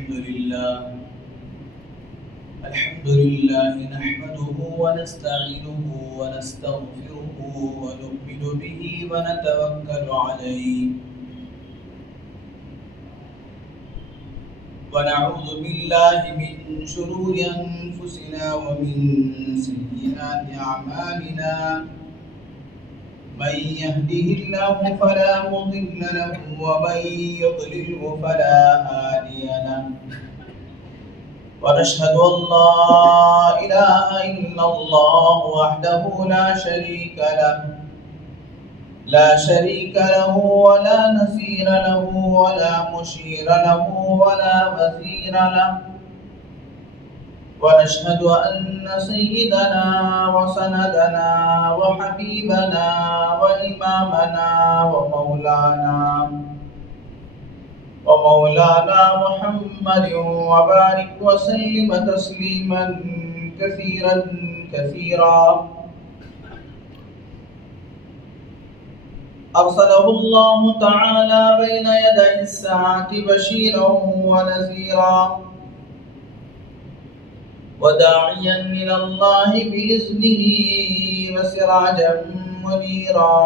الحمد لله نحمده ونستعينه ونستغفره ونؤمن به ونتوكل عليه ونعوذ بالله من شرور أنفسنا ومن سيئات أعمالنا من يهده الله فلا مضل له ومن يضلله فلا هادي له ونشهد أن لا إله إلا الله وحده لا شريك له ولا نظير له ولا مشير له ولا وزير له ونشهد أن سيدنا وسندنا وحبيبنا وإمامنا ومولانا محمد وبارك وسلم تسليما كثيرا أرسله الله تعالى بين يدي الساعة بشيرا ونذيرا وداعيا إلى الله بإذنه وسراجا منيرا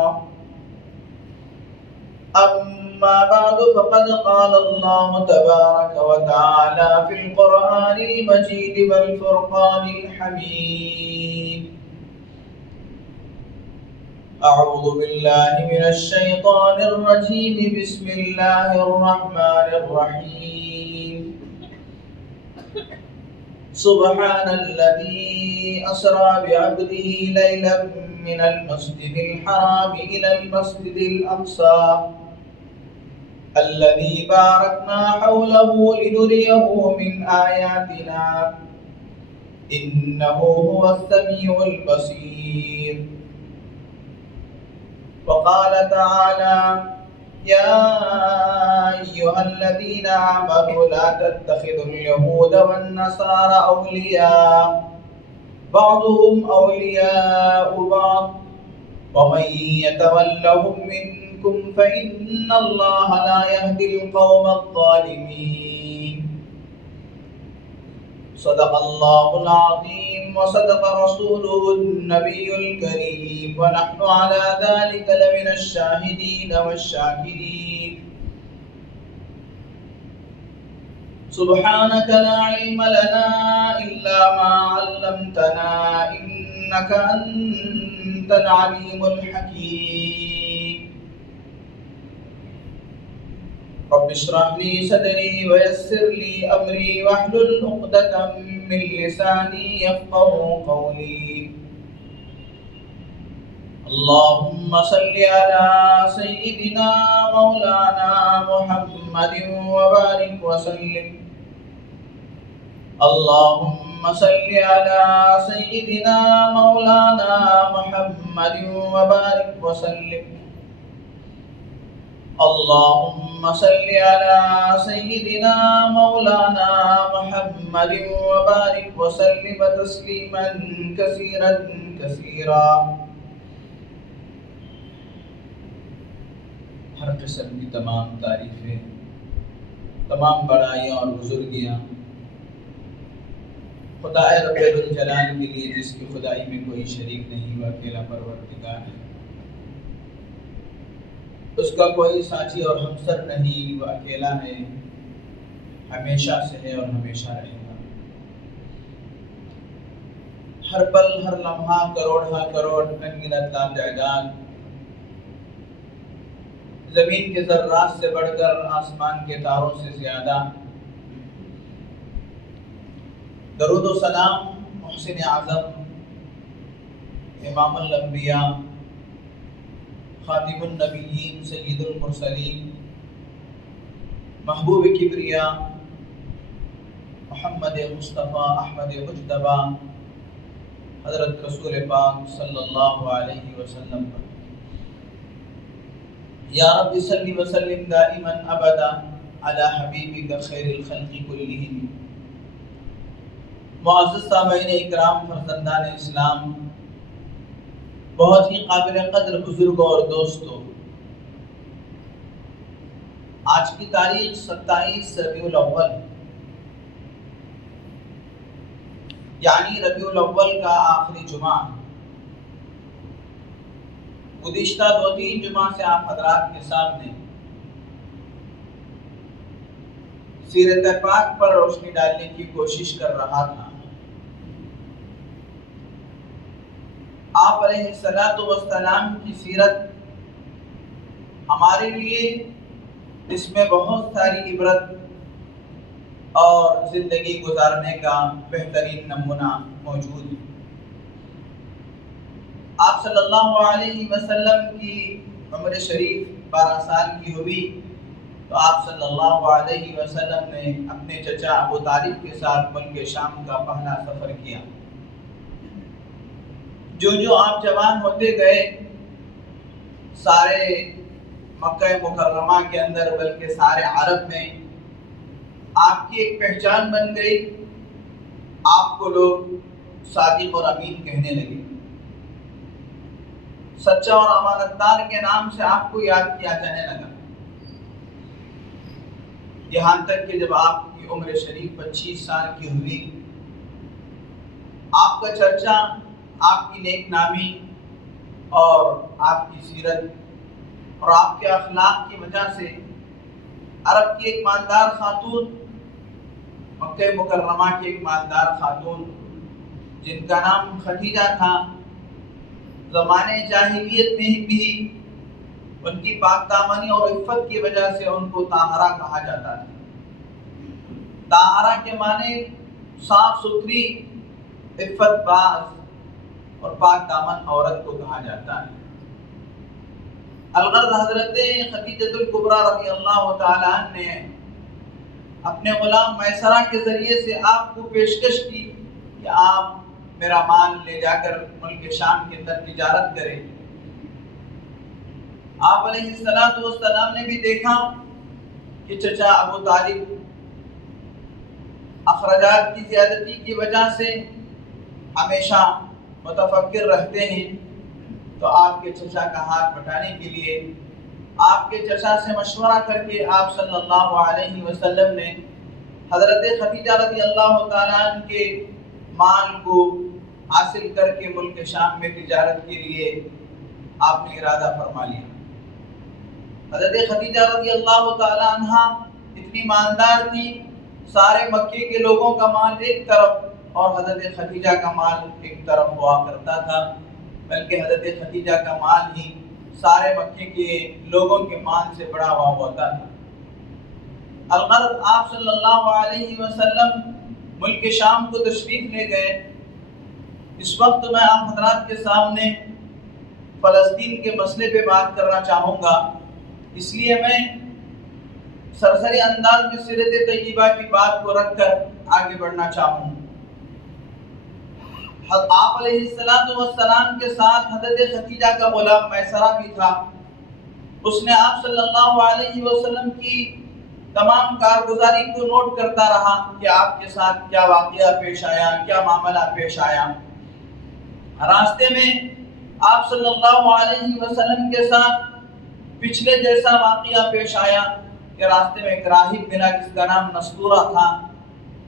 أما بعد فقد قال الله تبارك وتعالى في القرآن المجيد والفرقان الحميد أعوذ بالله من الشيطان الرجيم بسم الله الرحمن الرحيم سبحان الذي أسرى بعبده ليلا من المسجد الحرام إلى المسجد الأقصى الذي باركنا حوله لنريه من آياتنا إنه هو السميع البصير وقال تعالى يا أيها الذين آمنوا لا تتخذوا اليهود والنصارى أولياء بعضهم أولياء بعض ومن يتولهم منكم فإن الله لا يهدي القوم الظالمين صدق الله العظيم وصدق رسوله النبي الكريم ونحن على ذلك لمن الشاهدين والشاكرين سبحانك لا علم لنا إلا ما علمتنا إنك أنت العليم الحكيم رب اشرح لي صدري ويسر لي أمري واحلل عقدة من لساني يفقهوا قولي اللهم صل على سيدنا مولانا محمد وبارك وسلم اللهم صل على سيدنا مولانا محمد وبارك وسلم اللهم صل على سيدنا مولانا محمد وبارك وسلم تسليما كثيرا ہر قسم کی تمام تعریفیں، تمام بڑائیاں اور بزرگیاں خدا رب الجلال کے لیے جس کی خدائی میں کوئی شریک نہیں، وہ اکیلا پروردگار ہے، اس کا کوئی ساتھی اور ہمسر نہیں، وہ اکیلا ہے، ہمیشہ سے ہے اور ہمیشہ رہے گا۔ ہر پل ہر لمحہ کروڑ انگنت تعداد، زمین کے ذرات سے بڑھ کر آسمان کے تاروں سے زیادہ درود و سلام محسن اعظم امام الانبیاء خاتم النبیین سید المرسلین محبوب کبریا محمد مصطفیٰ احمد مجتبیٰ حضرت رسول پاک صلی اللہ علیہ وسلم پر یا رب صلی وسلم دائما ابدا علی حبیبک خیر الخلق کلہم۔ معزز سامعین اکرام، فرزندان اسلام، بہت ہی قابل قدر بزرگوں اور دوستوں، آج کی تاریخ 27 ربیع الاول یعنی ربیع الاول کا آخری جمعہ، گزشتہ 2-3 جمعہ سے آپ حضرات کے سامنے سیرت پاک پر روشنی ڈالنے کی کوشش کر رہا تھا۔ آپ علیہ السلام کی سیرت ہمارے لیے اس میں بہت ساری عبرت اور زندگی گزارنے کا بہترین نمونہ موجود ہے۔ آپ صلی اللہ علیہ وسلم کی عمر شریف 12 سال کی ہوئی تو آپ صلی اللہ علیہ وسلم نے اپنے چچا ابو طالب کے ساتھ ملک شام کا پہلا سفر کیا۔ جو آپ جوان ہوتے گئے، سارے مکہ مکرمہ کے اندر بلکہ سارے عرب میں آپ کی ایک پہچان بن گئی، آپ کو لوگ صادق اور امین کہنے لگے، سچا اور امانت دار کے نام سے آپ کو یاد کیا جانے لگا، یہاں تک کہ جب آپ کی عمر شریف 25 سال کی ہوئی، آپ کا چرچا، آپ کی نیک نامی اور آپ کی سیرت اور آپ کے اخلاق کی وجہ سے عرب کی ایک مالدار خاتون، مکہ مکرمہ کی ایک مالدار خاتون جن کا نام خدیجہ تھا، زمانے جاہلیت میں بھی ان کی پاک دامنی اور عفت کی وجہ سے ان کو طاہرہ کہا جاتا تھا۔ طاہرہ کے معنی صاف ستھری، عفت باز اور پاک دامن عورت کو کہا جاتا ہے۔ الغرض حضرت خدیجہ الکبریٰ رضی اللہ تعالیٰ عنہ نے اپنے غلام میسرہ کے ذریعے سے آپ کو پیشکش کی کہ آپ میرا مال لے جا کر ملک شام کے اندر تجارت کریں۔ آپ علیہ السلام نے بھی دیکھا کہ چچا ابو طالب اخراجات کی زیادتی کی وجہ سے ہمیشہ متفکر رہتے ہیں، تو آپ کے چچا کا ہاتھ بٹانے کے لیے آپ کے چچا سے مشورہ کر کے آپ صلی اللہ علیہ وسلم نے حضرت خدیجہ رضی اللہ تعالیٰ عنہ کے مال کو حاصل کر کے ملک شام میں تجارت کے لیے آپ نے ارادہ فرما لیا۔ حضرت خدیجہ رضی اللہ تعالیٰ عنہ اتنی مالدار تھی، سارے مکے کے لوگوں کا مال ایک طرف اور حضرت خدیجہ کا مال ایک طرف ہوا کرتا تھا، بلکہ حضرت خدیجہ کا مال ہی سارے مکے کے لوگوں کے مال سے بڑا ہوا ہوتا تھا۔ الغرض آپ صلی اللہ علیہ وسلم ملک شام کو تشریف لے گئے۔ اس وقت میں آپ حضرات کے سامنے فلسطین کے مسئلے پہ بات کرنا چاہوں گا، اس لیے میں سرسری انداز میں سیرت طیبہ کی بات کو رکھ کر آگے بڑھنا چاہوں۔ آپ علیہ السلام کے ساتھ حضرت خدیجہ کا غلام میسرہ بھی تھا۔ اس نے آپ صلی اللہ علیہ وسلم کی تمام کارگزاری کو نوٹ کرتا رہا کہ آپ کے ساتھ کیا واقعہ پیش آیا، کیا معاملہ پیش آیا۔ راستے میں آپ صلی اللہ علیہ وسلم کے ساتھ پچھلے جیسا واقعہ پیش آیا کہ راستے میں ایک راہب ملا جس کا نام نستورہ تھا۔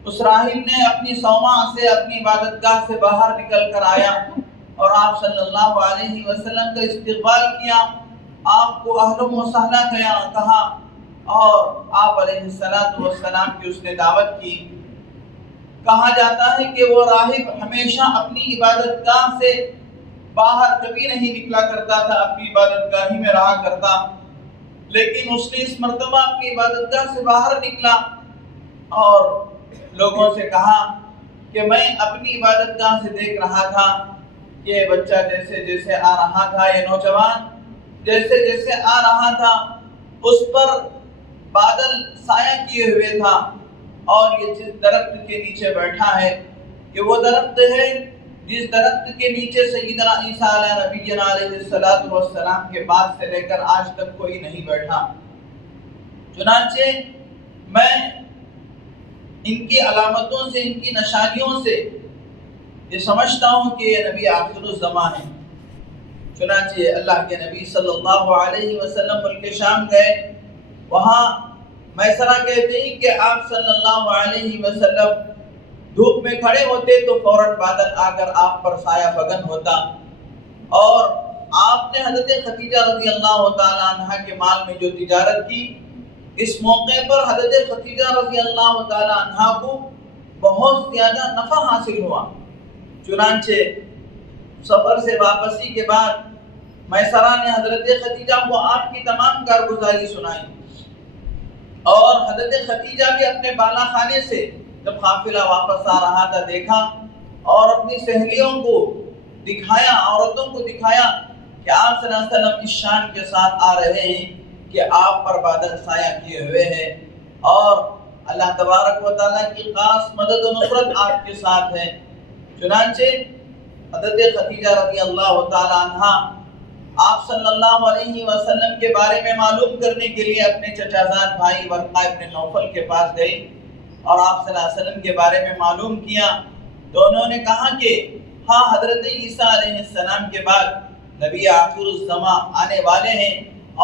اس راہب نے اپنی صومعہ سے، اپنی عبادت گاہ سے باہر نکل کر آیا اور آپ صلی اللہ علیہ وسلم کا استقبال کیا، آپ کو اہلا و سہلا کہا اور آپ علیہ السلام کی اس نے دعوت کی۔ کہا جاتا ہے کہ وہ راہب ہمیشہ اپنی عبادت گاہ سے باہر کبھی نہیں نکلا کرتا تھا، اپنی عبادت گاہ ہی میں رہا کرتا، لیکن اس نے اس مرتبہ اپنی عبادت گاہ سے باہر نکلا اور لوگوں سے کہا کہ میں اپنی عبادت گاہ سے دیکھ رہا تھا کہ بچہ جیسے جیسے آ رہا تھا، یہ نوجوان جیسے جیسے آ رہا تھا، اس پر بادل سایہ کیے ہوئے تھا، اور یہ جس درخت کے نیچے بیٹھا ہے یہ وہ درخت ہے جس درخت کے نیچے سیدنا عیسیٰ علیہ نبینا علیہ السلام کے بعد سے لے کر آج تک کوئی نہیں بیٹھا۔ چنانچہ میں ان کی علامتوں سے، ان کی نشانیوں سے یہ سمجھتا ہوں کہ یہ نبی آخر الزمان ہے۔ چنانچہ اللہ کے نبی صلی اللہ علیہ وسلم ملک شام گئے، وہاں میسرہ کہتے ہیں کہ آپ صلی اللہ علیہ وسلم دھوپ میں کھڑے ہوتے تو فوراً بادل آ کر آپ پر سایہ فگن ہوتا، اور آپ نے حضرت خدیجہ رضی اللہ تعالی عنہ کے مال میں جو تجارت کی، اس موقع پر حضرت خدیجہ رضی اللہ تعالی عنہ کو بہت زیادہ نفع حاصل ہوا۔ چنانچہ سفر سے واپسی کے بعد میسرہ نے حضرت خدیجہ کو آپ کی تمام کارگزاری سنائی، اور حضرت خدیجہ بھی اپنے بالا خانے سے جب قافلہ واپس آ رہا تھا دیکھا، اور اپنی سہیلیوں کو دکھایا، عورتوں کو دکھایا کہ آپ صلی اللہ علیہ وسلم اس شان کے ساتھ آ رہے ہیں کہ آپ پر بادل سایہ کیے ہوئے ہیں، اور اللہ تبارک و تعالیٰ کی خاص مدد و نصرت آپ کے ساتھ ہے۔ چنانچہ حضرت خدیجہ رضی اللہ تعالی عنہ آپ صلی اللہ علیہ وسلم کے بارے میں معلوم کرنے کے لیے اپنے چچا زاد بھائی ورقہ ابن نوفل کے پاس گئی، اور آپ صلی اللہ علیہ وسلم کے بارے میں معلوم کیا، تو انہوں نے کہا کہ ہاں، حضرت عیسیٰ علیہ السلام کے بعد نبی آخر الزماں آنے والے ہیں،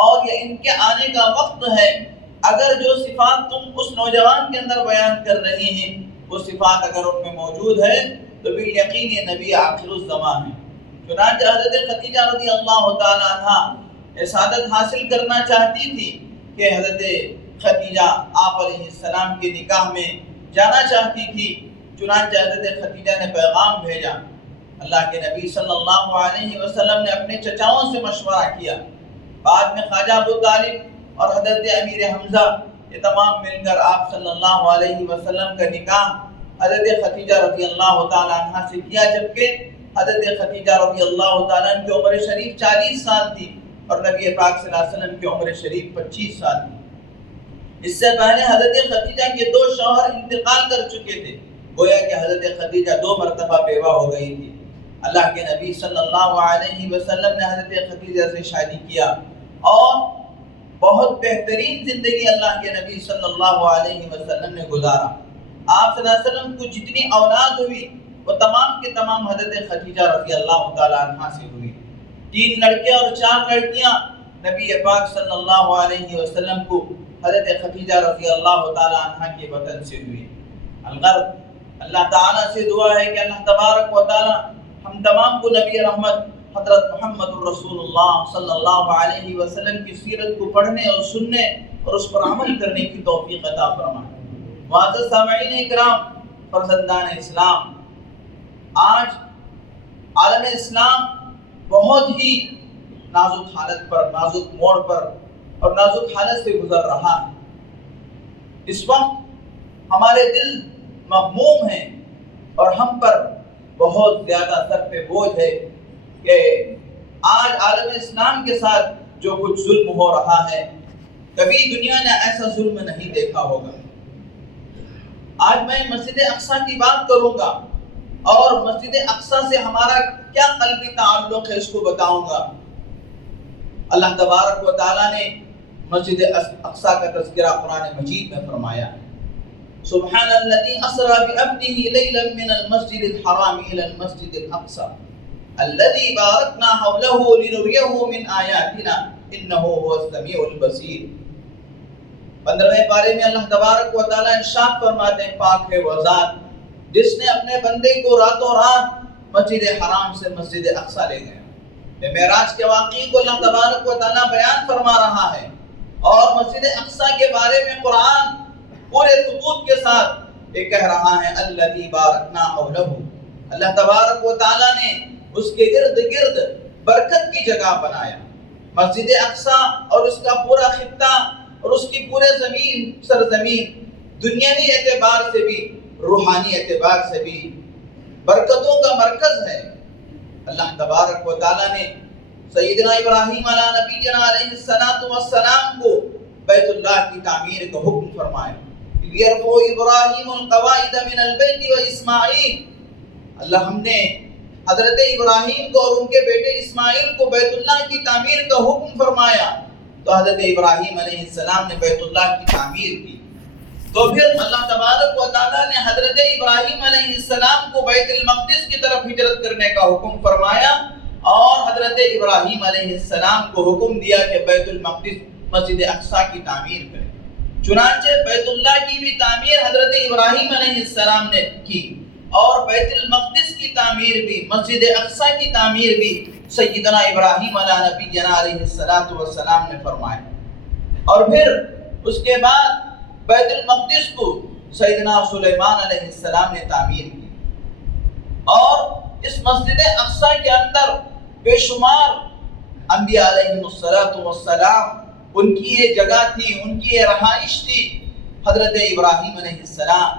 اور یہ ان کے آنے کا وقت ہے۔ اگر جو صفات تم اس نوجوان کے اندر بیان کر رہے ہیں، وہ صفات اگر ان میں موجود ہے تو بالیقین یہ نبی آخر الزماں ہیں۔ چنانچہ حضرت خدیجہ رضی اللہ تعالی عنہ سعادت حاصل کرنا چاہتی تھی کہ حضرت خدیجہ آپ علیہ السلام کے نکاح میں جانا چاہتی تھی۔ چنانچہ حضرت خدیجہ نے پیغام بھیجا، اللہ کے نبی صلی اللہ علیہ وسلم نے اپنے چچاؤں سے مشورہ کیا، بعد میں خواجہ ابو طالب اور حضرت امیر حمزہ یہ تمام مل کر آپ صلی اللہ علیہ وسلم کا نکاح حضرت خدیجہ رضی اللہ تعالی عنہ سے کیا، جبکہ حضرت خدیجہ رضی اللہ تعالیٰ عنہ کی عمر شریف 40 سال تھی اور نبی پاک صلی اللہ علیہ وسلم کی عمر شریف 25 سال تھی۔ اس سے پہلے حضرت خدیجہ کے 2 شوہر انتقال کر چکے تھے، گویا کہ حضرت خدیجہ 2 مرتبہ بیوہ ہو گئی تھی۔ اللہ کے نبی صلی اللہ علیہ وسلم نے حضرت خدیجہ سے شادی کیا، اور بہت بہترین زندگی اللہ کے نبی صلی اللہ علیہ وسلم نے گزارا۔ آپ صلی اللہ علیہ وسلم کو جتنی اولاد ہوئی وہ تمام کے تمام حضرت خدیجہ رضی اللہ تعالی عنہ سے ہوئی۔ 3 لڑکے اور 4 لڑکیاں نبی پاک صلی اللہ علیہ وسلم کو حضرت خدیجہ رضی اللہ تعالی عنہ کے وطن سے ہوئی۔ الغرض، اللہ تعالیٰ سے دعا ہے کہ اللہ تبارک و تعالی ہم تمام کو نبی رحمت حضرت محمد الرسول اللہ صلی اللہ علیہ وسلم کی سیرت کو پڑھنے اور سننے اور اس پر عمل کرنے کی توفیق عطا فرمائے۔ معزز سامعین اکرام، فرزندان اسلام، آج عالم اسلام بہت ہی نازک حالت پر، نازک موڑ پر اور نازک حالت سے گزر رہا ہے۔ اس وقت ہمارے دل مغموم ہیں اور ہم پر بہت زیادہ سر پہ بوجھ ہے کہ آج عالم اسلام کے ساتھ جو کچھ ظلم ہو رہا ہے، کبھی دنیا نے ایسا ظلم نہیں دیکھا ہوگا۔ آج میں مسجد اقصیٰ کی بات کروں گا، اور مسجد اقصیٰ سے ہمارا کیا قلبی تعلق ہے اس کو بتاؤں گا۔ اللہ تبارک و تعالیٰ نے مسجد اقصیٰ کا تذکرہ قرآن مجید میں فرمایا ہے۔ سبحان الذی اسری بعبدہ لیلا من المسجد الحرام الی المسجد الاقصی الذی بارکنا حولہ لنریہ من آیاتنا انہ هو السمیع البصیر۔ 15ویں پارے میں اللہ تبارک و تعالیٰ ارشاد فرماتے ہیں، پاک ہے وہ ذات جس نے اپنے بندے کو راتوں رات مسجد حرام سے مسجد اقصیٰ لے گیا۔ معراج کے واقعے کو اللہ تبارک و تعالیٰ بیان فرما رہا ہے، اور مسجد اقصیٰ کے بارے میں قرآن پورے ثبوت کے ساتھ یہ کہہ رہا ہے الذی بارکنا حولہ، اللہ تبارک و تعالیٰ نے اس کے ارد گرد برکت کی جگہ بنایا۔ مسجد اقصیٰ اور اس کا پورا خطہ اور اس کی پورے زمین سرزمین دنیاوی اعتبار سے بھی روحانی اعتبار سے بھی برکتوں کا مرکز ہے۔ اللہ تبارک و تعالیٰ نے سیدنا ابراہیم علیہ نبینا علیہ السلام کو بیت اللہ کی تعمیر کا حکم فرمایا۔ یرفع ابراہیم القواعد من البیت و اسماعیل، اللہ ہم نے حضرت ابراہیم کو اور ان کے بیٹے اسماعیل کو بیت اللہ کی تعمیر کا حکم فرمایا، تو حضرت ابراہیم علیہ السلام نے بیت اللہ کی تعمیر کی۔ تو پھر اللہ تبارک و تعالیٰ نے حضرت ابراہیم علیہ السلام کو بیت المقدس کی طرف ہجرت کرنے کا حکم فرمایا، اور حضرت ابراہیم علیہ السلام کو حکم دیا کہ بیت المقدس مسجد اقصیٰ کی تعمیر کرے۔ چنانچہ بیت اللہ کی بھی تعمیر حضرت ابراہیم علیہ السلام نے کی، اور بیت المقدس کی تعمیر بھی، مسجد اقصی کی تعمیر بھی سیدنا ابراہیم علیہ نبینا علیہ السلام نے فرمایا. اور پھر اس کے بعد بیت المقدس کو سیدنا سلیمان علیہ السلام نے تعمیر کی. اور اس مسجد اقصی کے اندر بے شمار انبیاء علیہ السلام ان کی یہ جگہ تھی، ان کی یہ رہائش تھی. حضرت ابراہیم علیہ السلام،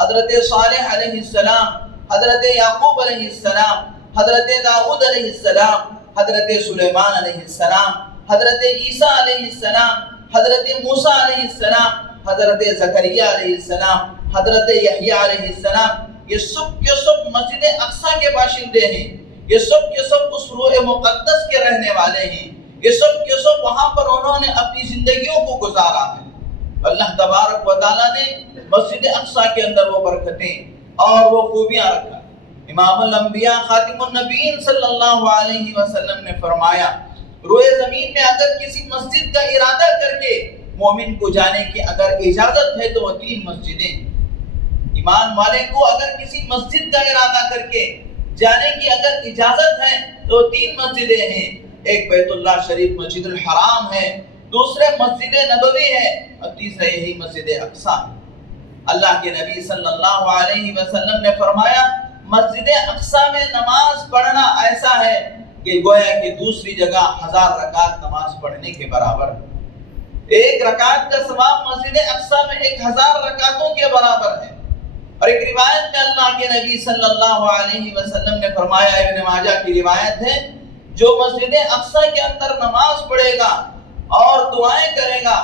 حضرت صالح علیہ السلام، حضرت یعقوب علیہ السلام، حضرت داؤد علیہ السلام، حضرت سلیمان علیہ السلام، حضرت عیسیٰ علیہ السلام، حضرت موسیٰ علیہ السلام، حضرت زکریا علیہ السلام، حضرت یحییٰ علیہ السلام، یہ سب کے سب مسجد اقصی کے باشندے ہیں. یہ سب کے سب اس روح مقدس کے رہنے والے ہیں. یہ سب کے سب وہاں پر انہوں نے اپنی زندگیوں کو گزارا ہے. اللہ تبارک و تعالیٰ نے مسجد اقصی کے اندر وہ برکتیں اور وہ خوبیاں رکھا. امام الانبیاء خاتم النبیین صلی اللہ علیہ وسلم نے فرمایا، روئے زمین میں اگر کسی مسجد کا ارادہ کر کے مومن کو جانے کی اگر اجازت ہے تو وہ 3 مسجدیں. ایمان والے کو اگر کسی مسجد کا ارادہ کر کے جانے کی اگر اجازت ہے تو 3 مسجدیں ہیں. ایک بیت اللہ شریف مسجد الحرام ہے، دوسرے مسجد نبوی ہے، اور تیسرے یہی مسجد اقصی. اللہ کے نبی صلی اللہ علیہ وسلم نے فرمایا، مسجد اقصی میں نماز پڑھنا ایسا ہے کہ گویا کہ دوسری جگہ 1000 رکعت نماز پڑھنے کے برابر. ایک رکعت کا ثواب مسجد اقصی میں 1000 رکعتوں کے برابر ہے. اور ایک روایت میں اللہ کے نبی صلی اللہ علیہ وسلم نے فرمایا، ابن ماجہ کی روایت ہے، جو مسجد اقصی کے اندر نماز پڑھے گا اور دعائیں کرے گا،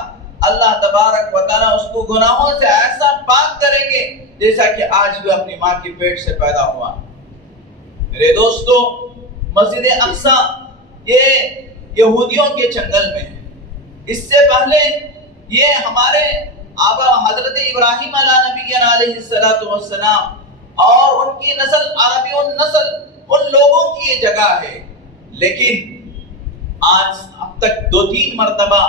اللہ تبارک و تعالیٰ اس کو گناہوں سے ایسا پاک کریں گے جیسا کہ آج بھی اپنی ماں کے پیٹ سے پیدا ہوا. میرے دوستو، مسجد اقصی یہ یہودیوں کے چنگل میں ہے. اس سے پہلے یہ ہمارے آبا حضرت ابراہیم علیہ نبینا علیہ السلام اور ان کی نسل عربی النسل ان لوگوں کی یہ جگہ ہے. لیکن آج اب تک 2-3 مرتبہ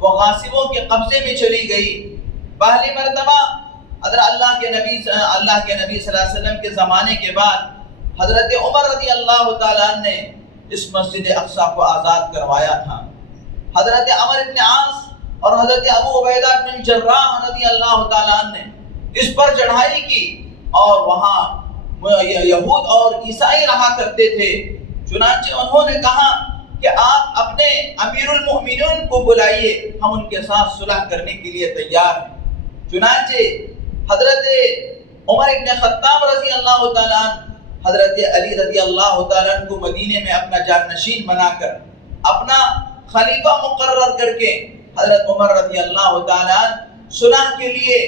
وہ غاصبوں کے قبضے میں چلی گئی. پہلی مرتبہ اللہ کے نبی صلی اللہ علیہ وسلم کے زمانے کے بعد حضرت عمر رضی اللہ تعالیٰ عنہ نے اس مسجد اقصی کو آزاد کروایا تھا. حضرت عمر بن عاص اور حضرت ابو عبیدہ بن جراح رضی اللہ تعالیٰ عنہ نے اس پر چڑھائی کی اور وہاں یہود اور عیسائی رہا کرتے تھے. چنانچہ انہوں نے کہا کہ آپ اپنے امیر المؤمنین کو بلائیے، ہم ان کے ساتھ صلح کرنے کے لیے تیار ہیں. چنانچہ حضرت عمر بن خطاب رضی اللہ تعالیٰ عنہ حضرت علی رضی اللہ تعالیٰ عنہ کو مدینے میں اپنا جانشین بنا کر اپنا خلیفہ مقرر کر کے حضرت عمر رضی اللہ تعالیٰ عنہ صلح کے لیے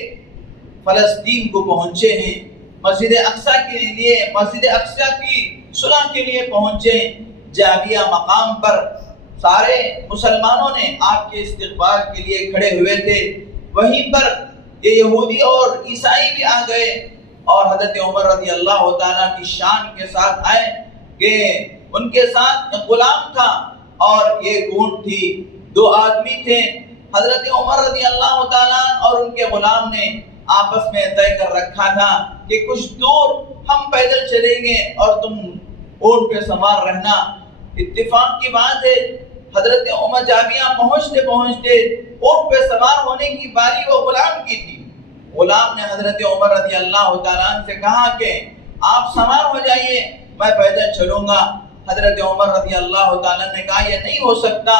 فلسطین کو پہنچے ہیں. مسجد اقصی کے لیے، مسجد اقصی کی صلح کے لیے پہنچے. جابیہ مقام پر سارے مسلمانوں نے آپ کے استقبال کے لیے کھڑے ہوئے تھے. وہیں پر یہ یہودی اور عیسائی بھی آ گئے اور حضرت عمر رضی اللہ تعالیٰ کی شان کے ساتھ آئے کہ ان کے ساتھ غلام تھا اور یہ اونٹ تھی. 2 آدمی تھے. حضرت عمر رضی اللہ تعالیٰ اور ان کے غلام نے آپس میں طے کر رکھا تھا کہ کچھ دور ہم پیدل چلیں گے اور تم اونٹ پہ سوار رہنا. اتفاق کی بات ہے، حضرت عمر جابیہ پہنچتے اونٹ پہ سوار ہونے کی باری وہ غلام کی تھی. غلام نے حضرت عمر رضی اللہ تعالیٰ عنہ سے کہا کہ آپ سوار ہو جائیے، میں پیدل چلوں گا. حضرت عمر رضی اللہ تعالیٰ نے کہا یہ نہیں ہو سکتا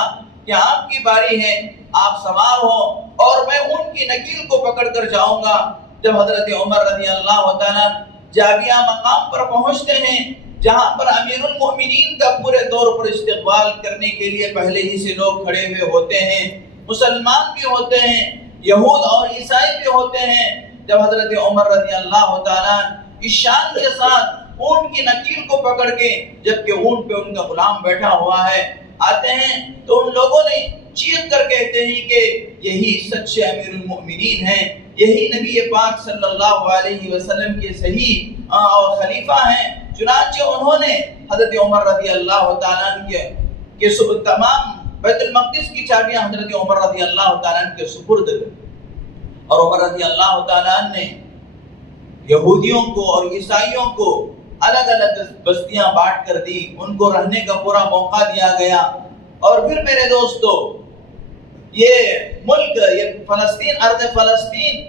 کہ آپ کی باری ہے، آپ سوار ہو اور میں اونٹ کی نکیل کو پکڑ کر جاؤں گا. جب حضرت عمر رضی اللہ تعالیٰ جابیہ مقام پر پہنچتے ہیں جہاں پر امیر المؤمنین کا پورے طور پر استقبال کرنے کے لیے پہلے ہی سے لوگ کھڑے ہوئے ہوتے ہیں، مسلمان بھی ہوتے ہیں، یہود اور عیسائی بھی ہوتے ہیں. جب حضرت عمر رضی اللہ تعالیٰ اس شان کے ساتھ اونٹ کی نکیل کو پکڑ کے، جبکہ اونٹ پہ ان کا غلام بیٹھا ہوا ہے، آتے ہیں تو ان لوگوں نے چیخ کر کہتے ہیں کہ یہی سچے امیر المؤمنین ہیں، یہی نبی پاک صلی اللہ علیہ وسلم کے صحیح اور خلیفہ ہیں. چنانچہ انہوں نے حضرت عمر رضی اللہ تعالیٰ کے تمام بیت المقدس کی چابیاں حضرت عمر رضی اللہ تعالیٰ کے سپرد کر اور عمر رضی اللہ تعالیٰ نے یہودیوں کو اور عیسائیوں کو الگ الگ بستیاں بانٹ کر دی، ان کو رہنے کا پورا موقع دیا گیا. اور پھر میرے دوستو یہ ملک، یہ فلسطین، ارض فلسطین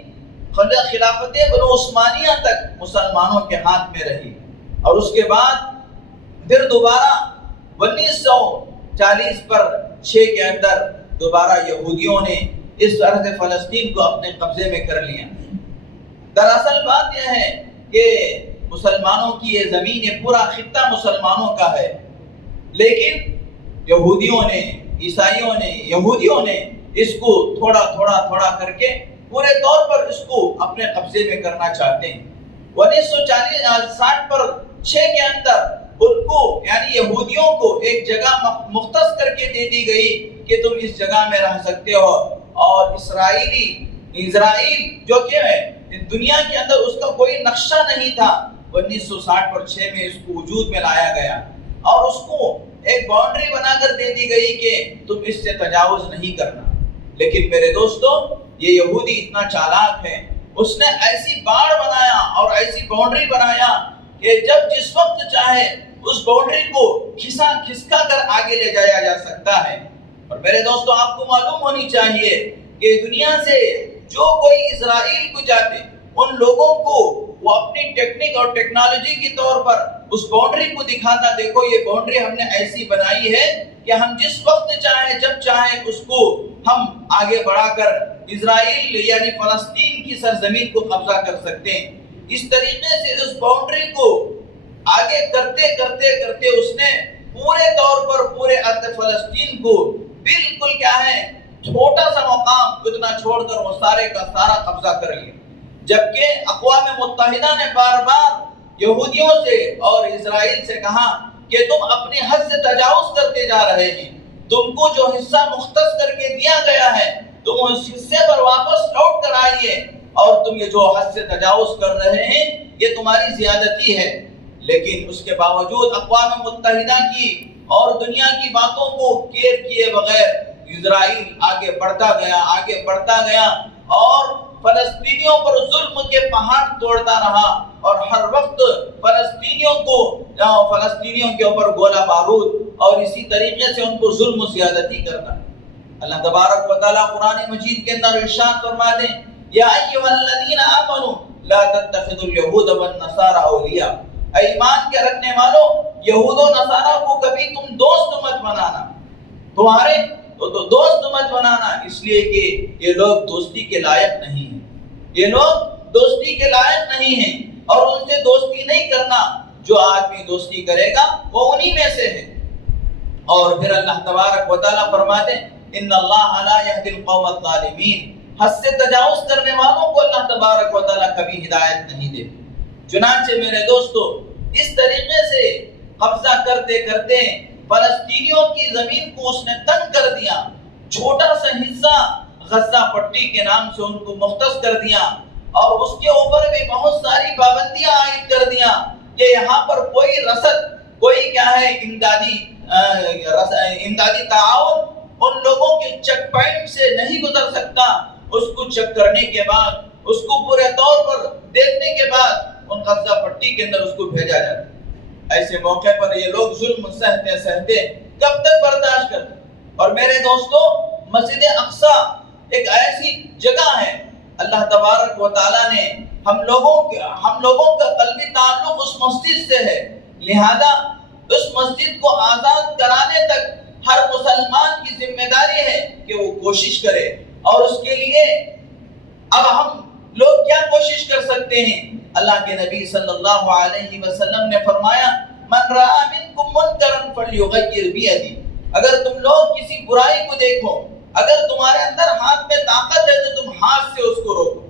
خلافت بنو عثمانیہ تک مسلمانوں کے ہاتھ میں رہی. اور اس کے بعد پھر دوبارہ 1940 پر 6 کے اندر دوبارہ یہودیوں نے اس ارض فلسطین کو اپنے قبضے میں کر لیا. دراصل بات یہ ہے کہ مسلمانوں کی یہ زمین، یہ پورا خطہ مسلمانوں کا ہے، لیکن یہودیوں نے، عیسائیوں نے، یہودیوں نے اس کو تھوڑا تھوڑا کر کے پورے طور پر اس کو اپنے قبضے میں کرنا چاہتے ہیں. 1960 پر 6 کے اندر ان کو یعنی یہودیوں کو ایک جگہ مختص کر کے دے دی گئی کہ تم اس جگہ میں رہ سکتے ہو. اور اسرائیل جو کہ دنیا کے اندر اس کا کوئی نقشہ نہیں تھا، 1960 پر 6 میں اس کو وجود میں لایا گیا اور اس کو ایک باؤنڈری بنا کر دے دی گئی کہ تم اس سے تجاوز نہیں کرنا. لیکن میرے دوستو یہ یہودی اتنا چالاک ہے، اس نے ایسی باڑ بنایا اور ایسی باؤنڈری بنایا کہ جب جس وقت چاہے اس باؤنڈری کو کھسکا کر آگے لے جایا جا سکتا ہے. اور میرے دوستو آپ کو معلوم ہونی چاہیے کہ دنیا سے جو کوئی اسرائیل کو جاتے ان لوگوں کو وہ اپنی ٹیکنیک اور ٹیکنالوجی کے طور پر اس باؤنڈری کو دکھاتا، دیکھو یہ باؤنڈری ہم نے ایسی بنائی ہے کہ ہم جس وقت چاہے جب چاہے اس کو ہم آگے بڑھا کر اسرائیل یعنی فلسطین کی سرزمین کو قبضہ کر سکتے ہیں. اس طریقے سے اس باؤنڈری کو آگے کرتے اس نے پورے طور پر پورے ارض فلسطین کو بالکل کیا ہے چھوٹا سا مقام اتنا چھوڑ کر وہ سارے کا سارا قبضہ کر لیا. جبکہ اقوام متحدہ نے بار بار یہودیوں سے اور اسرائیل سے کہا کہ تم اپنی حد سے تجاوز کرتے جا رہے ہیں، تم کو جو حصہ مختص کر کے دیا گیا ہے تم اس حصے پر واپس لوٹ کر آئیے، اور تم یہ جو حد سے تجاوز کر رہے ہیں یہ تمہاری زیادتی ہے. لیکن اس کے باوجود اقوام متحدہ کی اور دنیا کی باتوں کو کیئر کیے بغیر اسرائیل آگے بڑھتا گیا اور فلسطینیوں پر ظلم کے پہاڑ توڑتا رہا اور ہر وقت فلسطینیوں کے اوپر گولہ بارود اور اسی طریقے سے ان کو ظلم و زیادتی کرتا. اللہ تبارک و تعالیٰ قرآن مجید کے اندر ارشاد فرماتے ہیں یا ایھا الذین آمنوا لا تتخذوا اليہود والنصارى اولیاء، اے ایمان کے رکھنے والوں یہود و نصارہ کو کبھی تم دوست مت بنانا، تمہارے دوست مت بنانا، اس لیے کہ یہ لوگ دوستی کے لائق نہیں ہیں، یہ لوگ دوستی کے لائق نہیں ہیں اور ان سے دوستی نہیں کرنا. جو آدمی دوستی کرے گا وہ انہی میں سے ہے. اور پھر اللہ تبارک و تعالیٰ فرماتے ہیں ان اللہ لا یہدی القوم الظالمین، حد سے تجاوز کرنے والوں کو اللہ تبارک و تعالیٰ کبھی ہدایت نہیں دیتے. چنانچہ میرے دوستو اس طریقے سے قبضہ کرتے فلسطینیوں کی زمین کو اس نے تنگ کر دیا، چھوٹا سا حصہ غزہ پٹی کے نام سے ان کو مختص کر دیا اور اس کے اوپر بھی بہت ساری پابندیاں عائد کر دیا کہ یہاں پر کوئی رسد، کوئی کیا ہے امدادی تعاون ان لوگوں کے چیک پوائنٹ سے نہیں گزر سکتا. اس کو چیک کرنے کے بعد، اس کو پورے طور پر دیکھنے کے بعد ان غزہ پٹی کے اندر اس کو بھیجا جاتا. ایسے موقع پر یہ لوگ ظلم سہتے کب تک برداشت کرتے. اور میرے دوستو مسجد اقصی ایک ایسی جگہ ہے، اللہ تبارک و تعالیٰ نے ہم لوگوں کا قلبی تعلق اس مسجد سے ہے، لہذا اس مسجد کو آزاد کرانے تک ہر مسلمان کی ذمہ داری ہے کہ وہ کوشش کرے. اور اس کے لیے اب ہم لوگ کیا کوشش کر سکتے ہیں؟ اللہ کے نبی صلی اللہ علیہ وسلم نے فرمایا من رأى منکم منکرا فلیغیر بیدی، اگر تم لوگ کسی برائی کو دیکھو، اگر تمہارے اندر ہاتھ میں طاقت ہے تو تم ہاتھ سے اس کو روکو،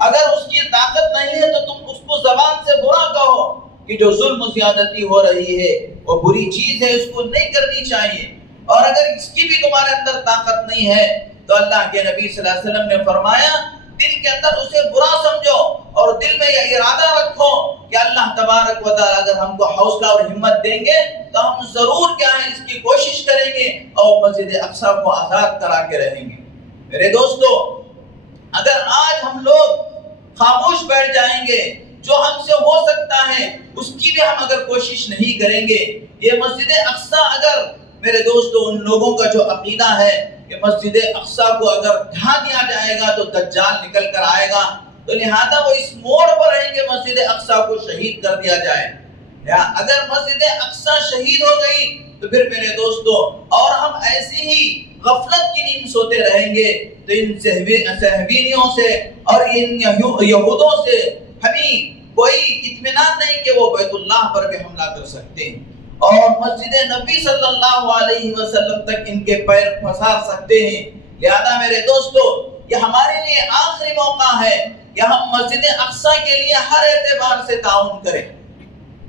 اگر اس کی طاقت نہیں ہے تو تم اس کو زبان سے برا کہو کہ جو ظلم و زیادتی ہو رہی ہے وہ بری چیز ہے، اس کو نہیں کرنی چاہیے. اور اگر اس کی بھی تمہارے اندر طاقت نہیں ہے تو اللہ کے نبی صلی اللہ علیہ وسلم نے فرمایا دل کے اندر اسے برا سمجھو اور دل میں یہ ارادہ رکھو کہ اللہ تبارک و تعالیٰ اگر ہم کو حوصلہ اور ہمت دیں گے تو ہم ضرور کیا ہے اس کی کوشش کریں گے اور مسجد اقصی کو آزاد کرا کے رہیں گے. میرے دوستو اگر آج ہم لوگ خاموش بیٹھ جائیں گے، جو ہم سے ہو سکتا ہے اس کی بھی ہم اگر کوشش نہیں کریں گے، یہ مسجد اقصی اگر میرے دوستو ان لوگوں کا جو عقیدہ ہے کہ مسجد اقصی کو اگر ڈھا دیا جائے گا تو دجال نکل کر آئے گا، تو لہذا وہ اس موڑ پر رہیں کہ مسجد اقصی کو شہید کر دیا جائے، یا اگر مسجد اقصی شہید ہو گئی تو پھر میرے دوستو اور ہم ایسی ہی غفلت کی نیند سوتے رہیں گے، تو ان صہیونیوں سے اور ان یہودوں سے ہمیں کوئی اطمینان نہیں کہ وہ بیت اللہ پر بھی حملہ کر سکتے ہیں اور مسجد نبی صلی اللہ علیہ وسلم تک ان کے پیر پسار سکتے ہیں۔ لہذا میرے دوستو یہ ہمارے لیے آخری موقع ہے کہ ہم مسجد اقصی کے لیے ہر اعتبار سے تعاون کریں۔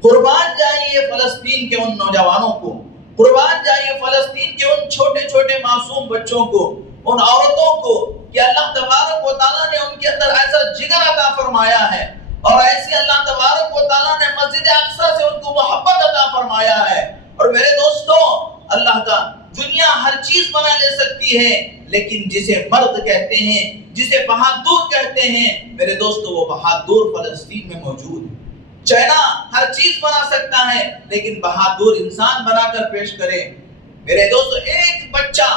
قربان جائیے فلسطین کے ان نوجوانوں کو، قربان جائیے فلسطین کے ان چھوٹے چھوٹے معصوم بچوں کو، ان عورتوں کو کہ اللہ تبارک و تعالیٰ نے ان کے اندر ایسا جگر عطا فرمایا ہے اور ایسی اللہ تبارک و تعالیٰ نے مسجد اقصی سے ان کو محبت عطا فرمایا ہے۔ اور میرے دوستو اللہ کا دنیا ہر چیز بنا لے سکتی ہے، لیکن جسے مرد کہتے ہیں، جسے بہادر کہتے ہیں، میرے دوستو وہ بہادر فلسطین میں موجود ہے۔ چائنا ہر چیز بنا سکتا ہے لیکن بہادر انسان بنا کر پیش کرے۔ میرے دوستو ایک بچہ،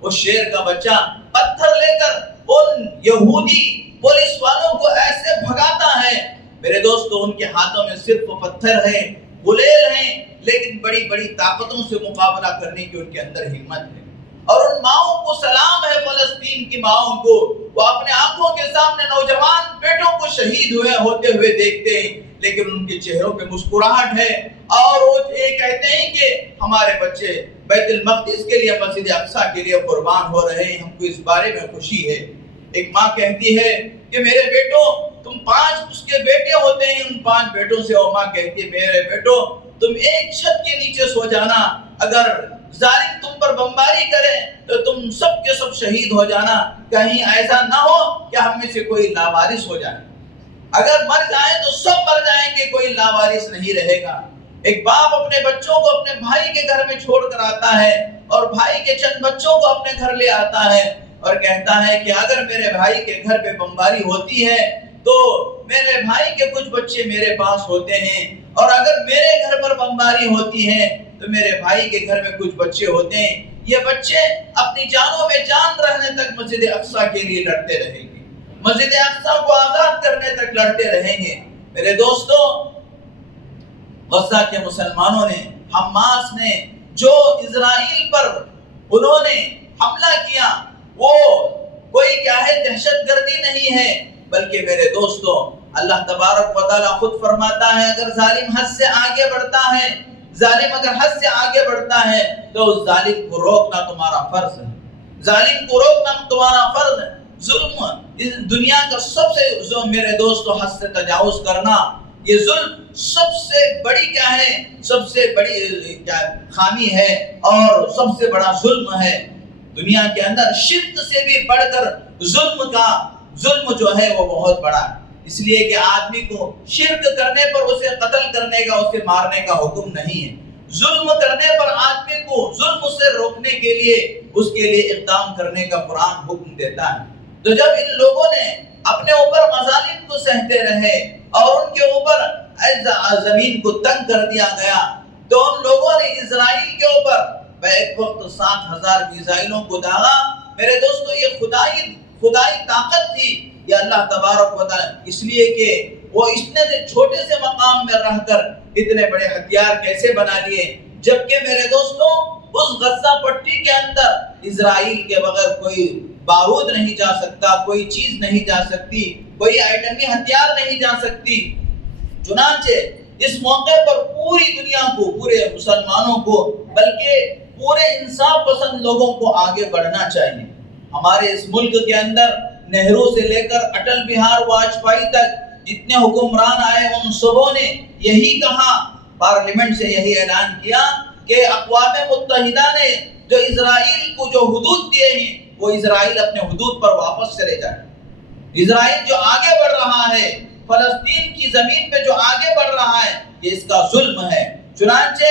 وہ شیر کا بچہ پتھر لے کر ان یہودی پولیس والوں کو ایسے بھگاتا ہے، میرے دوستو ان کے ہاتھوں میں صرف وہ پتھر ہیں، غلیل ہیں، لیکن بڑی بڑی طاقتوں سے مقابلہ کرنے کی ان کے اندر ہمت ہے۔ اور ان ماؤں کو سلام ہے، فلسطین کی ماؤں کو، وہ اپنے آنکھوں کے سامنے نوجوان بیٹوں کو شہید ہوتے ہوئے دیکھتے ہیں، لیکن ان کے چہروں پہ مسکراہٹ ہے اور وہ یہ کہتے ہیں کہ ہمارے بچے بیت المقدس کے لیے، مسجد اقصی کے لیے قربان ہو رہے ہیں، ہم کو اس بارے میں خوشی ہے۔ ایک ماں کہتی ہے کہ میرے بیٹوں تم 5 اس کے بیٹے ہوتے ہیں، ان 5 بیٹوں سے وہ ماں کہتی ہے میرے بیٹوں تم ایک چھت کے نیچے سو جانا، اگر ظالم تم پر بمباری کرے تو تم سب کے سب شہید ہو جانا، کہیں ایسا نہ ہو کہ ہم میں سے کوئی لاوارث ہو جائے، اگر مر جائیں تو سب مر جائیں گے، کوئی لاوارث نہیں رہے گا۔ ایک باپ اپنے بچوں کو اپنے بھائی کے گھر میں چھوڑ کر آتا ہے اور بھائی کے چند بچوں کو اپنے گھر لے آتا ہے اور کہتا ہے کہ اگر میرے بھائی کے گھر پہ بمباری ہوتی ہے تو میرے بھائی کے کچھ بچے میرے پاس ہوتے ہیں، اور اگر میرے گھر پر بمباری ہوتی ہے تو میرے بھائی کے گھر میں کچھ بچے ہوتے ہیں، یہ بچے اپنی جانوں میں جان رہنے تک مسجد اقصی کے لیے لڑتے رہیں گے، مسجد اقصی کو آزاد کرنے تک لڑتے رہیں گے۔ میرے دوستو غزہ کے مسلمانوں نے، حماس نے جو اسرائیل پر انہوں نے حملہ کیا، وہ کوئی کیا ہے دہشت گردی نہیں ہے، بلکہ میرے دوستو اللہ تبارک و تعالیٰ خود فرماتا ہے اگر ظالم حد سے آگے بڑھتا ہے، ظالم اگر حد سے آگے بڑھتا ہے تو اس ظالم کو روکنا تمہارا فرض ہے، ظالم کو روکنا تمہارا فرض ہے۔ ظلم اس دنیا کا سب سے میرے دوستو حد سے تجاوز کرنا، یہ ظلم سب سے بڑی کیا ہے، سب سے بڑی کیا خامی ہے اور سب سے بڑا ظلم ہے دنیا کے اندر۔ شرک سے بھی بڑھ کر ظلم جو ہے وہ بہت بڑا ہے، اس لیے کہ آدمی کو شرک کرنے پر اسے قتل کرنے کا، اسے مارنے کا حکم نہیں ہے، ظلم کرنے پر آدمی کو ظلم سے روکنے کے لیے اس کے لیے اقدام کرنے کا قرآن حکم دیتا ہے۔ تو جب ان لوگوں نے اپنے اوپر مظالم کو سہتے رہے اور ان کے اوپر زمین کو تنگ کر دیا گیا، تو ان لوگوں نے اسرائیل کے اوپر ایک وقت 7,000 میزائلوں کو داغا۔ میرے دوستو یہ خدائی طاقت تھی، یہ اللہ تبارک و تعالیٰ، اس لیے کہ وہ اتنے چھوٹے سے مقام میں رہ کر اتنے بڑے ہتھیار کیسے بنا لیے، جبکہ میرے دوستو اس غزہ پٹی کے اندر اسرائیل کے بغیر کوئی بارود نہیں جا سکتا، کوئی چیز نہیں جا سکتی، کوئی ایٹمی ہتھیار نہیں جا سکتی۔ چنانچہ اس موقع پر پوری دنیا کو، پورے مسلمانوں کو، بلکہ پورے انصاف پسند لوگوں کو آگے بڑھنا چاہیے۔ ہمارے اس ملک کے اندر نہرو سے لے کر اٹل بہار واجپئی تک جتنے حکمران آئے ان سبوں نے یہی کہا، پارلیمنٹ سے یہی اعلان کیا کہ اقوام متحدہ نے جو اسرائیل کو جو حدود دیے ہیں وہ اسرائیل اپنے حدود پر واپس چلے جائے۔ اسرائیل جو آگے بڑھ رہا ہے، فلسطین کی زمین پہ جو آگے بڑھ رہا ہے، یہ اس کا ظلم ہے۔ چنانچہ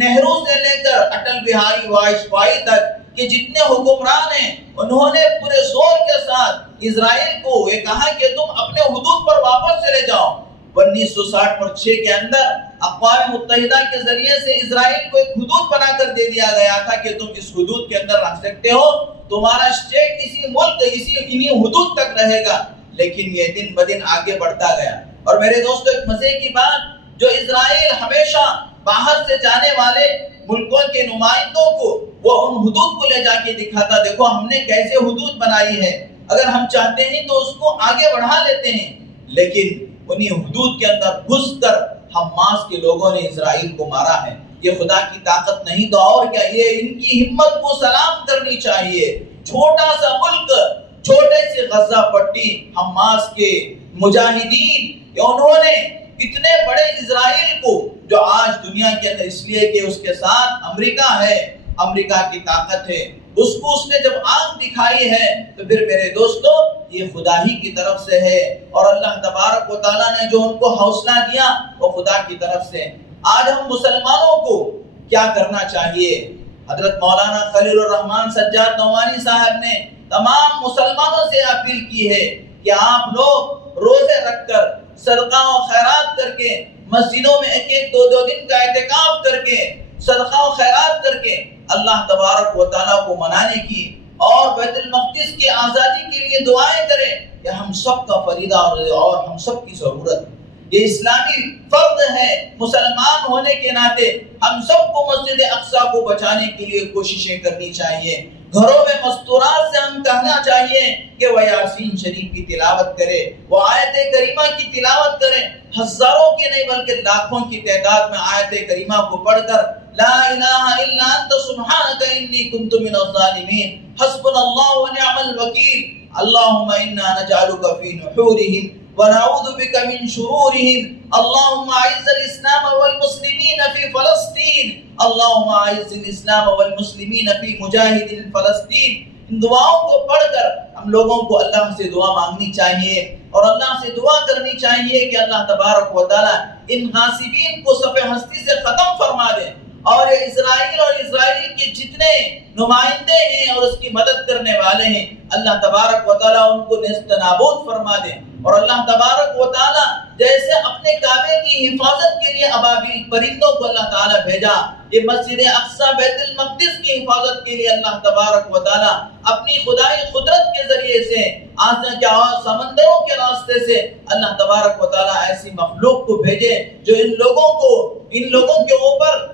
نہرو سے لے کر اٹل بہاری واجپئی تک کہ جتنے حکمران ہیں انہوں نے پورے زور کے ساتھ اسرائیل کو یہ کہا کہ تم اپنے حدود پر واپس چلے جاؤ، 1960 کے اندر اقوام متحدہ کے ذریعے سے اسرائیل کو ایک حدود بنا کر دے دیا گیا تھا کہ تم اس حدود کے اندر رہ سکتے ہو، تمہارا اسٹیٹ اسی ملک انہی حدود تک رہے گا. لیکن یہ دن بدن آگے بڑھتا گیا. اور میرے دوستو ایک مزے کی بات، جو اسرائیل ہمیشہ باہر سے جانے والے ملکوں کے نمائندوں کو وہ ان حدود کو لے جا کے دکھاتا، دیکھو ہم نے کیسے حدود بنائی ہے، اگر ہم چاہتے ہیں تو اس کو آگے بڑھا لیتے ہیں. لیکن انہی حدود کے اندر گھس کر حماس کے لوگوں نے اسرائیل کو مارا ہے. یہ خدا کی طاقت نہیں تو اور کیا، یہ ان کی ہمت کو سلام کرنی چاہیے. چھوٹا سا ملک، چھوٹے سے غزہ پٹی، حماس کے مجاہدین، انہوں نے اتنے بڑے اسرائیل کو جو آج دنیا کے اندر، اس لیے کہ اس کے ساتھ امریکہ ہے، امریکہ کی طاقت ہے، اس کو اس نے جب آنکھ دکھائی ہے تو پھر میرے دوستو یہ خدا ہی کی طرف سے ہے. اور اللہ تبارک و تعالیٰ نے جو ان کو حوصلہ دیا وہ خدا کی طرف سے. آج ہم مسلمانوں کو کیا کرنا چاہیے؟ حضرت مولانا خلیل الرحمن سجاد نعمانی صاحب نے تمام مسلمانوں سے اپیل کی ہے کہ آپ لوگ روزے رکھ کر، صدقہ و خیرات کر کے، مسجدوں میں ایک ایک دو دن کا اعتکاف کر کے، صدقہ و خیرات کر کے اللہ تبارک و تعالیٰ کو منانے کی اور بیت المقدس کی آزادی کے لیے دعائیں کریں. یہ ہم سب کا فریضہ اور ہم سب کی ضرورت ہے. یہ اسلامی فرض ہے. مسلمان ہونے کے ناطے ہم سب کو مسجد اقصی کو بچانے کے لیے کوششیں کرنی چاہیے. گھروں میں مستورات سے ہم کہنا چاہیے کہ وہ یاسین شریف کی تلاوت کرے، وہ آیت کریمہ کی تلاوت کریں. ہزاروں کی نہیں بلکہ لاکھوں کی تعداد میں آیت کریمہ کو پڑھ کر لا الہ الا انت سبحانک انی کنت من الظالمین، حسبنا اللہ ونعم الوکیل، اللہم انا نجعلک فی نحورہم ونعوذ بک من شرورہم، اللہم اعز الاسلام والمسلمین فی فلسطین، اللہم اعز الاسلام والمسلمین فی مجاہد فلسطین. ان دعاؤں کو پڑھ کر ہم لوگوں کو اللہ سے دعا مانگنی چاہیے اور اللہ سے دعا کرنی چاہیے کہ اللہ تبارک و تعالیٰ ان غاصبین کو صف ہستی سے ختم فرما دے. اور اسرائیل اور اسرائیل کے جتنے نمائندے ہیں اور اس کی مدد کرنے والے ہیں، اللہ تبارک و تعالیٰ ان کو نیست نابود فرما دے. اور اللہ تبارک و تعالیٰ جیسے اپنے کعبے کی حفاظت کے لیے ابابیل پرندوں کو اللہ تعالیٰ بھیجا، یہ مسجد اقصی بیت المقدس کی حفاظت کے لیے اللہ تبارک و تعالیٰ اپنی خدائی قدرت کے ذریعے سے سمندروں کے راستے سے اللہ تبارک و تعالیٰ ایسی مخلوق کو بھیجے جو ان لوگوں کے اوپر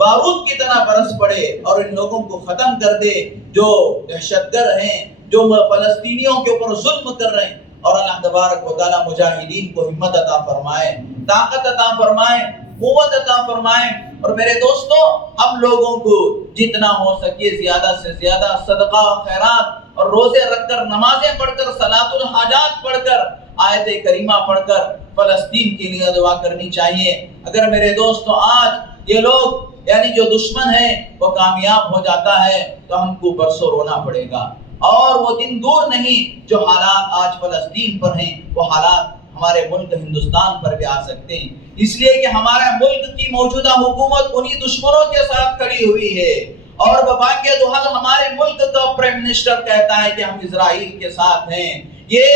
بارود کی طرح برس پڑے اور ان لوگوں کو ختم کر دے جو دہشت گرد ہیں، جو فلسطینیوں کے اوپر ظلم کر رہے ہیں. اور اللہ تبارک و تعالیٰ مجاہدین کو ہمت عطا فرمائے، طاقت عطا فرمائے، قوت عطا فرمائے. اور میرے دوستو ہم لوگوں کو جتنا ہو سکے زیادہ سے زیادہ صدقہ و خیرات اور روزے رکھ کر، نمازیں پڑھ کر، صلاۃ الحاجات پڑھ کر، آیت کریمہ پڑھ کر فلسطین کے لیے دعا کرنی چاہیے. اگر میرے دوستو آج یہ لوگ یعنی جو دشمن ہے وہ کامیاب ہو جاتا ہے تو ہم کو برسوں رونا پڑے گا. اور وہ دن دور نہیں جو حالات آج فلسطین پر ہیں وہ حالات ہمارے ملک ہندوستان پر بھی آ سکتے ہیں. اس لیے کہ ہمارے ملک کی موجودہ حکومت انہی دشمنوں کے ساتھ کھڑی ہوئی ہے. اور واقعہ دحال ہمارے ملک کا پرائم منسٹر کہتا ہے کہ ہم اسرائیل کے ساتھ ہیں. یہ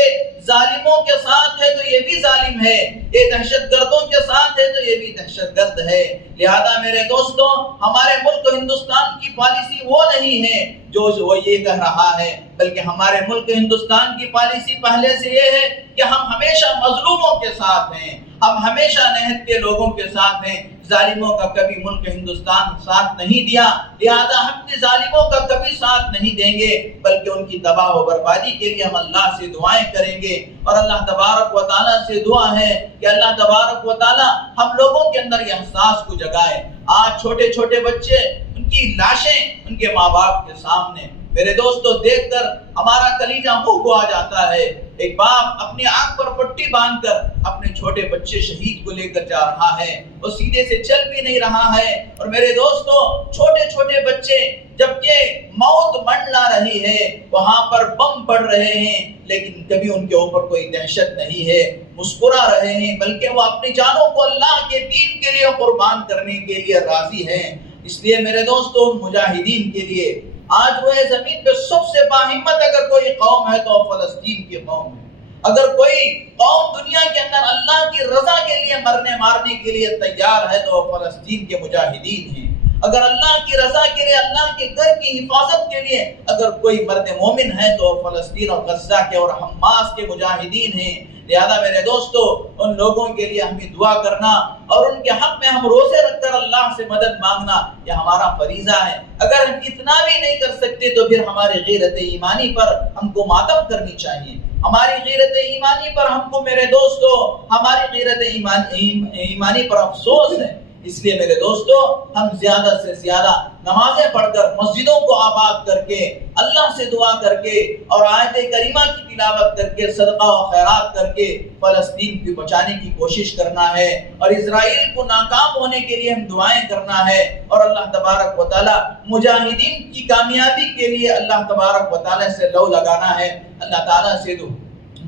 ظالموں کے ساتھ ہے تو یہ بھی ظالم ہے، یہ دہشت گردوں کے ساتھ ہے تو یہ بھی دہشت گرد ہے. لہذا میرے دوستوں ہمارے ملک ہندوستان کی پالیسی وہ نہیں ہے جو وہ یہ کہہ رہا ہے، بلکہ ہمارے ملک ہندوستان کی پالیسی پہلے سے یہ ہے کہ ہم ہمیشہ مظلوموں کے ساتھ ہیں، ہم ہمیشہ نہت کے لوگوں کے ساتھ ہیں. ظالموں کا کبھی ملک ہندوستان ساتھ نہیں دیا، لہذا ہم بھی ظالموں کا کبھی ساتھ نہیں دیں گے، بلکہ ان کی تباہ و بربادی کے لیے ہم اللہ سے دعائیں کریں گے. اور اللہ تبارک و تعالیٰ سے دعا ہے کہ اللہ تبارک و تعالیٰ ہم لوگوں کے اندر یہ احساس کو جگائے. آج چھوٹے چھوٹے بچے، ان کی لاشیں ان کے ماں باپ کے سامنے، میرے دوستو دیکھ کر ہمارا کلیجہ منہ کو آ جاتا ہے. ایک باپ اپنی آنکھ پر پٹی باندھ کر اپنے چھوٹے بچے شہید کو لے کر جا رہا ہے، وہ سیدھے سے چل بھی نہیں رہا ہے. اور میرے دوستو چھوٹے چھوٹے بچے جبکہ موت منڈلا رہی ہے، وہاں پر بم پڑ رہے ہیں، لیکن کبھی ان کے اوپر کوئی دہشت نہیں ہے، مسکرا رہے ہیں، بلکہ وہ اپنی جانوں کو اللہ کے دین کے لیے قربان کرنے کے لیے راضی ہیں. اس لیے میرے دوستو ان مجاہدین کے لیے آج وہ زمین پہ سب سے باہمت اگر کوئی قوم ہے تو فلسطین کی قوم ہے. اگر کوئی قوم دنیا کے اندر اللہ کی رضا کے لیے مارنے کے لیے تیار ہے تو وہ فلسطین کے مجاہدین ہیں۔ اگر اللہ کی رضا کے لیے، اللہ کے گھر کی حفاظت کے لیے اگر کوئی مرد مومن ہے تو وہ فلسطین اور غزہ کے اور حماس کے مجاہدین ہیں۔ لہذا میرے دوستو، ان لوگوں کے لیے ہمیں دعا کرنا اور ان کے حق میں ہم روزے رکھ کر اللہ سے مدد مانگنا، یہ ہمارا فریضہ ہے۔ اگر ہم اتنا بھی نہیں کر سکتے تو پھر ہماری غیرت ایمانی پر ہم کو ماتم کرنی چاہیے۔ ہماری غیرت ایمانی پر ہم کو میرے دوستو، ہماری غیرت ایمانی پر افسوس ہے۔ اس لیے میرے دوستو، ہم زیادہ سے زیادہ نمازیں پڑھ کر، مسجدوں کو آباد کر کے، اللہ سے دعا کر کے اور آیت کریمہ کی تلاوت کر کے، صدقہ و خیرات کر کے فلسطین کو بچانے کی کوشش کرنا ہے، اور اسرائیل کو ناکام ہونے کے لیے ہم دعائیں کرنا ہے، اور اللہ تبارک و تعالی مجاہدین کی کامیابی کے لیے اللہ تبارک و تعالی سے لو لگانا ہے۔ اللہ تعالیٰ سے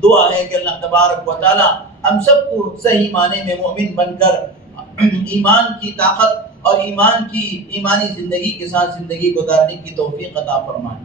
دعا ہے کہ اللہ تبارک و تعالی ہم سب کو صحیح معنی میں مومن بن کر ایمان کی طاقت اور ایمانی زندگی کے ساتھ زندگی گزارنے کی توفیق عطا فرمائے۔